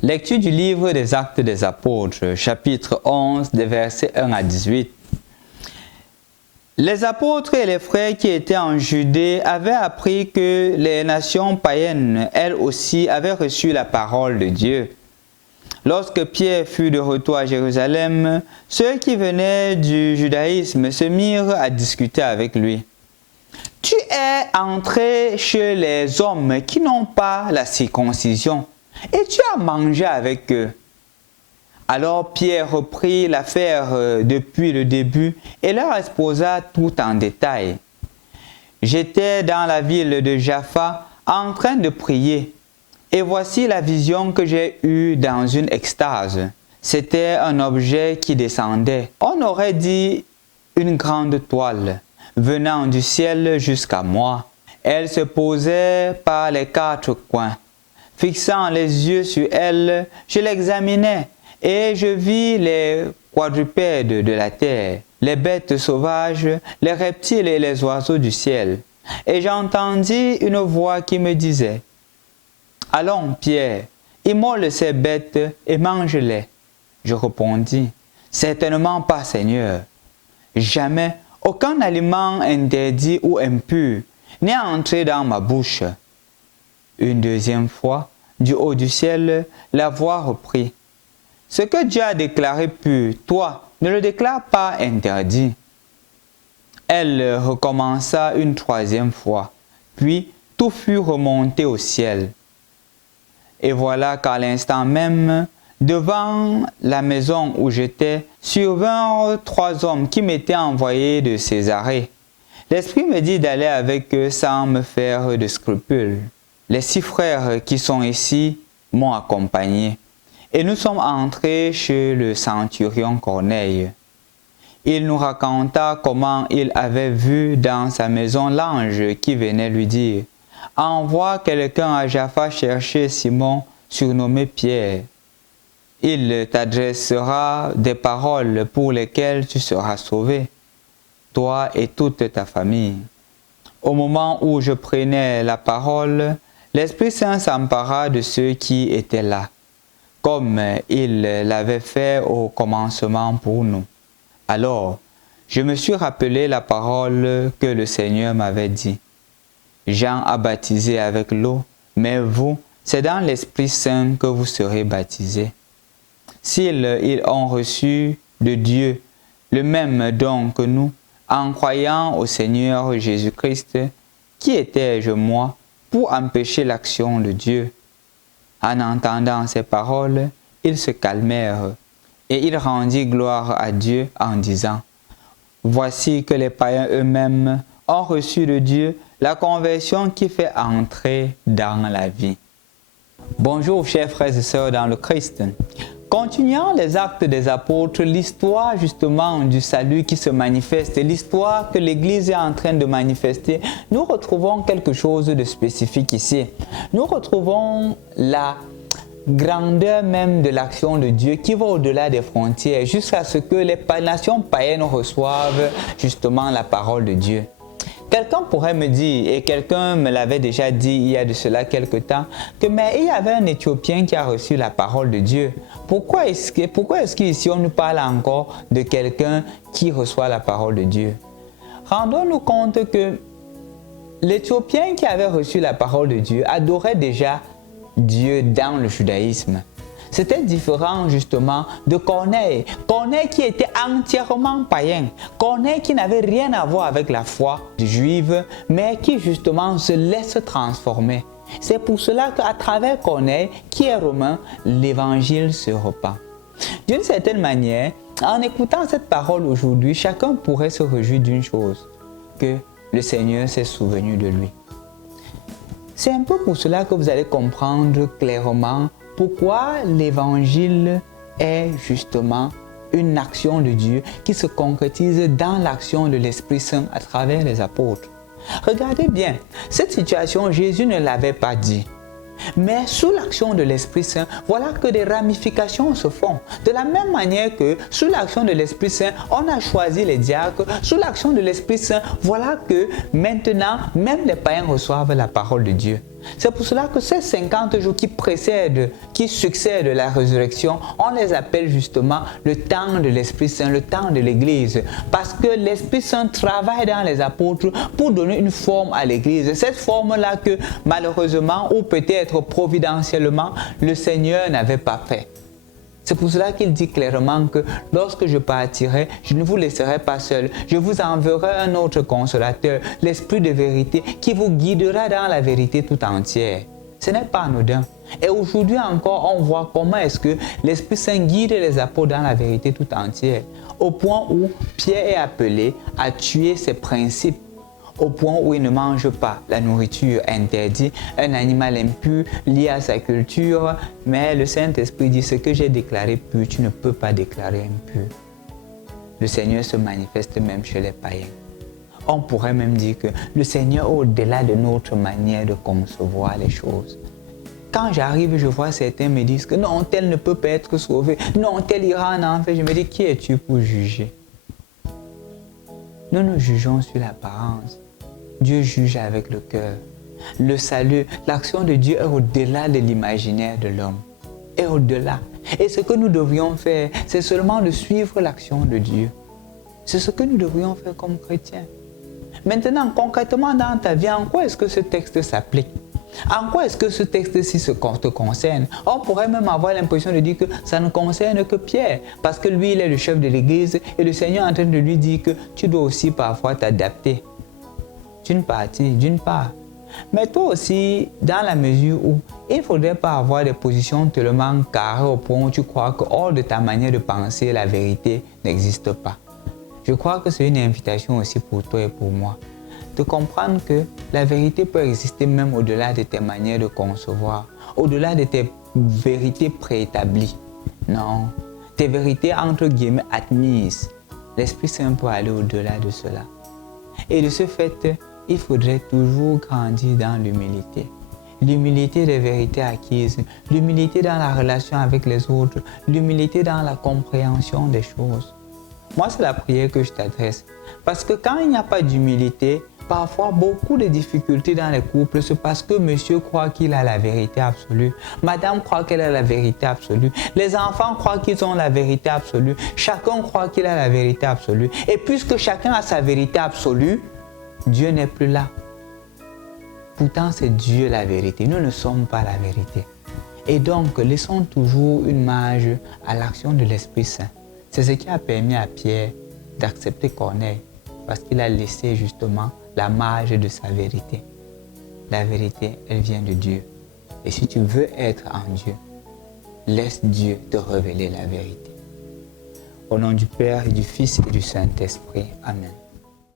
Lecture du livre des Actes des Apôtres, chapitre 11, des versets 1 à 18. Les apôtres et les frères qui étaient en Judée avaient appris que les nations païennes, elles aussi, avaient reçu la parole de Dieu. Lorsque Pierre fut de retour à Jérusalem, ceux qui venaient du judaïsme se mirent à discuter avec lui. « Tu es entré chez les hommes qui n'ont pas la circoncision, et tu as mangé avec eux. » Alors Pierre reprit l'affaire depuis le début et leur exposa tout en détail. « J'étais dans la ville de Jaffa en train de prier, et voici la vision que j'ai eue dans une extase. C'était un objet qui descendait. On aurait dit une grande toile, venant du ciel jusqu'à moi. Elle se posait par les quatre coins. Fixant les yeux sur elle, je l'examinais et je vis les quadrupèdes de la terre, les bêtes sauvages, les reptiles et les oiseaux du ciel. Et j'entendis une voix qui me disait « Allons, Pierre, immole ces bêtes et mange-les. » Je répondis « Certainement pas, Seigneur. Jamais aucun aliment interdit ou impur n'est entré dans ma bouche. » Une deuxième fois, du haut du ciel, la voix reprit. « Ce que Dieu a déclaré pur, toi, ne le déclare pas interdit. » Elle recommença une troisième fois, puis tout fut remonté au ciel. Et voilà qu'à l'instant même, devant la maison où j'étais, survinrent 3 hommes qui m'étaient envoyés de Césarée. L'Esprit me dit d'aller avec eux sans me faire de scrupules. Les 6 frères qui sont ici m'ont accompagné, et nous sommes entrés chez le centurion Corneille. Il nous raconta comment il avait vu dans sa maison l'ange qui venait lui dire « Envoie quelqu'un à Jaffa chercher Simon, surnommé Pierre. Il t'adressera des paroles pour lesquelles tu seras sauvé, toi et toute ta famille. » Au moment où je prenais la parole, l'Esprit Saint s'empara de ceux qui étaient là, comme il l'avait fait au commencement pour nous. Alors, je me suis rappelé la parole que le Seigneur m'avait dit. Jean a baptisé avec l'eau, mais vous, c'est dans l'Esprit Saint que vous serez baptisés. S'ils ont reçu de Dieu le même don que nous, en croyant au Seigneur Jésus-Christ, qui étais-je moi pour empêcher l'action de Dieu? En entendant ces paroles, ils se calmèrent et ils rendirent gloire à Dieu en disant « Voici que les païens eux-mêmes ont reçu de Dieu la conversion qui fait entrer dans la vie. » Bonjour chers frères et sœurs dans le Christ. Continuant les actes des apôtres, l'histoire justement du salut qui se manifeste, l'histoire que l'Église est en train de manifester, nous retrouvons quelque chose de spécifique ici. Nous retrouvons la grandeur même de l'action de Dieu qui va au-delà des frontières jusqu'à ce que les nations païennes reçoivent justement la parole de Dieu. Quelqu'un pourrait me dire, et quelqu'un me l'avait déjà dit il y a de cela quelque temps, que mais il y avait un Éthiopien qui a reçu la parole de Dieu. Pourquoi est-ce qu'ici on nous parle encore de quelqu'un qui reçoit la parole de Dieu? Rendons-nous compte que l'Éthiopien qui avait reçu la parole de Dieu adorait déjà Dieu dans le judaïsme. C'était différent justement de Corneille. Corneille qui était entièrement païen. Corneille qui n'avait rien à voir avec la foi juive, mais qui justement se laisse transformer. C'est pour cela qu'à travers Corneille, qui est romain, l'évangile se repart. D'une certaine manière, en écoutant cette parole aujourd'hui, chacun pourrait se réjouir d'une chose, que le Seigneur s'est souvenu de lui. C'est un peu pour cela que vous allez comprendre clairement pourquoi l'évangile est justement une action de Dieu qui se concrétise dans l'action de l'Esprit Saint à travers les apôtres. Regardez bien, cette situation, Jésus ne l'avait pas dit. Mais sous l'action de l'Esprit Saint, voilà que des ramifications se font. De la même manière que sous l'action de l'Esprit Saint, on a choisi les diacres. Sous l'action de l'Esprit Saint, voilà que maintenant, même les païens reçoivent la parole de Dieu. C'est pour cela que ces 50 jours qui succèdent la résurrection, on les appelle justement le temps de l'Esprit Saint, le temps de l'Église. Parce que l'Esprit Saint travaille dans les apôtres pour donner une forme à l'Église. Cette forme-là que malheureusement ou peut-être providentiellement, le Seigneur n'avait pas fait. C'est pour cela qu'il dit clairement que lorsque je partirai, je ne vous laisserai pas seul. Je vous enverrai un autre consolateur, l'Esprit de vérité, qui vous guidera dans la vérité tout entière. Ce n'est pas anodin. Et aujourd'hui encore, on voit comment est-ce que l'Esprit Saint guide les apôtres dans la vérité tout entière. Au point où Pierre est appelé à tuer ses principes. Au point où il ne mange pas la nourriture interdite, un animal impur lié à sa culture, mais le Saint-Esprit dit ce que j'ai déclaré pur, tu ne peux pas déclarer impur. Le Seigneur se manifeste même chez les païens. On pourrait même dire que le Seigneur est au-delà de notre manière de concevoir les choses. Quand j'arrive, je vois certains me disent que non, tel ne peut pas être sauvé, non, tel ira en enfer. Je me dis, qui es-tu pour juger? Nous nous jugeons sur l'apparence. Dieu juge avec le cœur. Le salut, l'action de Dieu est au-delà de l'imaginaire de l'homme. Est au-delà. Et ce que nous devrions faire, c'est seulement de suivre l'action de Dieu. C'est ce que nous devrions faire comme chrétiens. Maintenant, concrètement dans ta vie, en quoi est-ce que ce texte s'applique? En quoi est-ce que ce texte-ci te concerne? On pourrait même avoir l'impression de dire que ça ne concerne que Pierre, parce que lui, il est le chef de l'Église et le Seigneur est en train de lui dire que tu dois aussi parfois t'adapter. D'une part. Mais toi aussi, dans la mesure où il ne faudrait pas avoir des positions tellement carrées au point où tu crois que hors de ta manière de penser, la vérité n'existe pas. Je crois que c'est une invitation aussi pour toi et pour moi, de comprendre que la vérité peut exister même au-delà de tes manières de concevoir, au-delà de tes vérités préétablies. Non, tes vérités entre guillemets admises. L'Esprit Saint peut aller au-delà de cela. Et de ce fait, il faudrait toujours grandir dans l'humilité. L'humilité des vérités acquises, l'humilité dans la relation avec les autres, l'humilité dans la compréhension des choses. Moi, c'est la prière que je t'adresse. Parce que quand il n'y a pas d'humilité, parfois beaucoup de difficultés dans les couples, c'est parce que monsieur croit qu'il a la vérité absolue. Madame croit qu'elle a la vérité absolue. Les enfants croient qu'ils ont la vérité absolue. Chacun croit qu'il a la vérité absolue. Et puisque chacun a sa vérité absolue, Dieu n'est plus là. Pourtant, c'est Dieu la vérité. Nous ne sommes pas la vérité. Et donc, laissons toujours une marge à l'action de l'Esprit Saint. C'est ce qui a permis à Pierre d'accepter Corneille, parce qu'il a laissé justement la marge de sa vérité. La vérité, elle vient de Dieu. Et si tu veux être en Dieu, laisse Dieu te révéler la vérité. Au nom du Père, et du Fils et du Saint-Esprit. Amen.